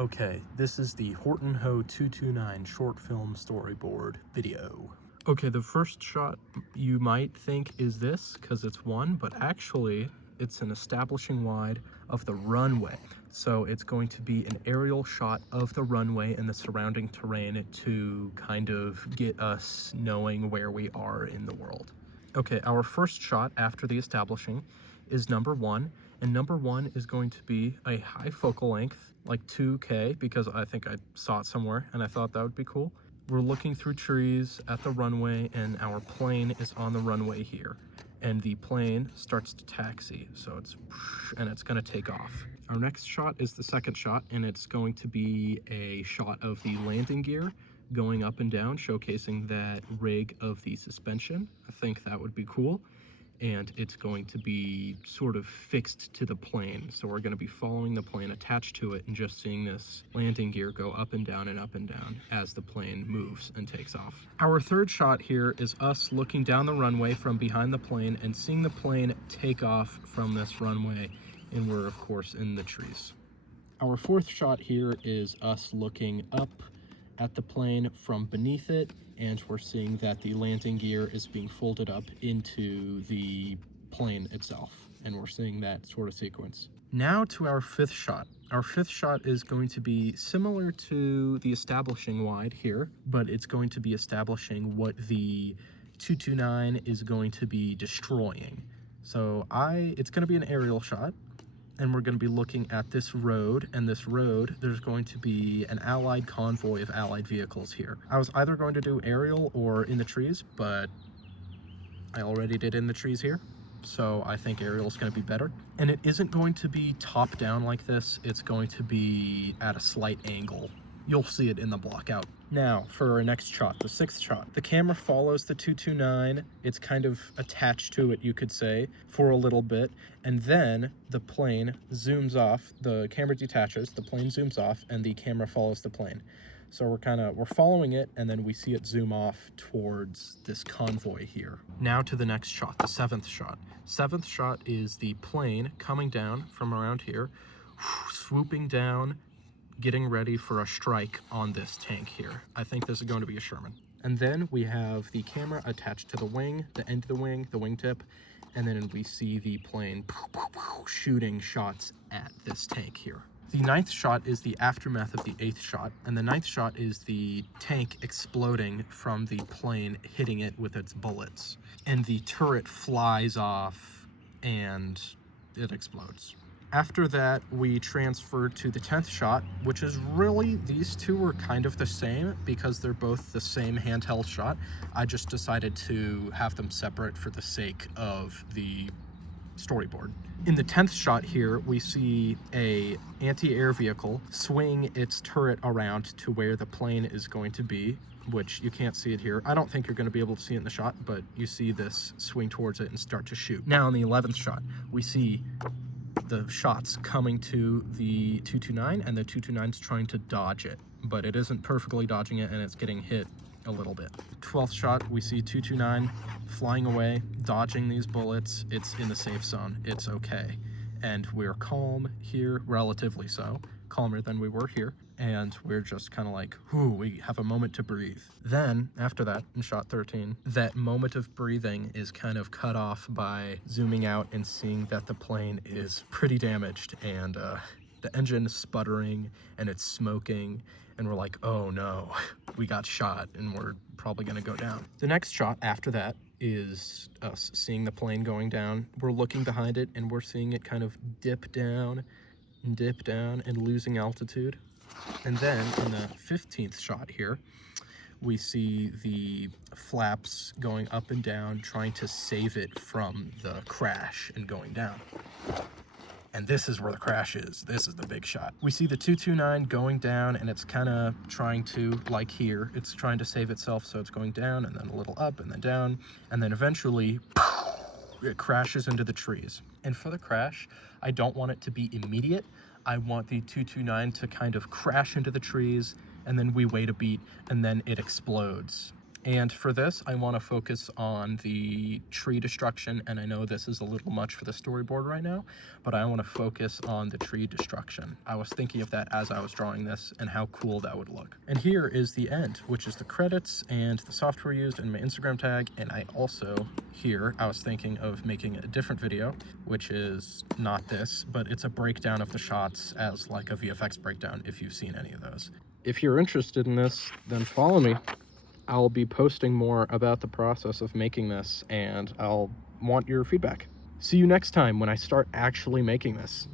Okay, this is the Ho229 short film storyboard video. Okay, the first shot you might think is this, because it's one, but actually it's an establishing wide of the runway. So it's going to be an aerial shot of the runway and the surrounding terrain to kind of get us knowing where we are in the world. Okay, our first shot after the establishing is number one, and number one is going to be a high focal length, like 2K, because I think I saw it somewhere and I thought that would be cool. We're looking through trees at the runway, and our plane is on the runway here. And the plane starts to taxi, so it's gonna take off. Our next shot is the second shot, and it's going to be a shot of the landing gear going up and down, showcasing that rig of the suspension. I think that would be cool. And it's going to be sort of fixed to the plane. So we're going to be following the plane attached to it and just seeing this landing gear go up and down as the plane moves and takes off. Our third shot here is us looking down the runway from behind the plane and seeing the plane take off from this runway, and we're of course in the trees. Our fourth shot here is us looking up at the plane from beneath it, and we're seeing that the landing gear is being folded up into the plane itself, and we're seeing that sort of sequence. Now to our fifth shot. Our fifth shot is going to be similar to the establishing wide here, but it's going to be establishing what the 229 is going to be destroying. So it's going to be an aerial shot, and we're going to be looking at this road, and this road, there's going to be an allied convoy of allied vehicles here. I was either going to do aerial or in the trees, but I already did in the trees here, so I think aerial is going to be better. And it isn't going to be top down like this, it's going to be at a slight angle. You'll see it in the blockout. Now, for our next shot, the sixth shot. The camera follows the 229. It's kind of attached to it, you could say, for a little bit. And then the plane zooms off, the camera detaches, the plane zooms off, and the camera follows the plane. So we're following it, and then we see it zoom off towards this convoy here. Now to the next shot, the seventh shot. Seventh shot is the plane coming down from around here, swooping down, getting ready for a strike on this tank here. I think this is going to be a Sherman. And then we have the camera attached to the wing, the end of the wingtip, and then we see the plane shooting shots at this tank here. The ninth shot is the aftermath of the eighth shot, and the ninth shot is the tank exploding from the plane hitting it with its bullets. And the turret flies off and it explodes. After that, we transfer to the 10th shot, which is really, these two are kind of the same because they're both the same handheld shot. I just decided to have them separate for the sake of the storyboard. In the 10th shot here, we see a anti-air vehicle swing its turret around to where the plane is going to be, which you can't see it here. I don't think you're going to be able to see it in the shot, but you see this swing towards it and start to shoot. Now in the 11th shot, we see the shots coming to the 229, and the 229's trying to dodge it, but it isn't perfectly dodging it, and it's getting hit a little bit. 12th shot, we see 229 flying away, dodging these bullets. It's in the safe zone. It's okay. And we're calm here, relatively so, calmer than we were here. And we're just kind of like, whoo, we have a moment to breathe. Then, after that, in shot 13, that moment of breathing is kind of cut off by zooming out and seeing that the plane is pretty damaged, and the engine is sputtering and it's smoking, and we're like, oh no, we got shot and we're probably gonna go down. The next shot after that is us seeing the plane going down. We're looking behind it and we're seeing it kind of dip down and losing altitude. And then in the 15th shot here, we see the flaps going up and down, trying to save it from the crash and going down. And this is where the crash is. This is the big shot. We see the 229 going down, and it's kind of trying to, like here, it's trying to save itself, so it's going down and then a little up and then down, and then eventually it crashes into the trees. And for the crash, I don't want it to be immediate. I want the 229 to kind of crash into the trees, and then we wait a beat, and then it explodes. And for this, I want to focus on the tree destruction, and I know this is a little much for the storyboard right now, but I want to focus on the tree destruction. I was thinking of that as I was drawing this and how cool that would look. And here is the end, which is the credits and the software used and my Instagram tag. And I also, here, I was thinking of making a different video, which is not this, but it's a breakdown of the shots as like a VFX breakdown if you've seen any of those. If you're interested in this, then follow me. I'll be posting more about the process of making this, and I'll want your feedback. See you next time when I start actually making this.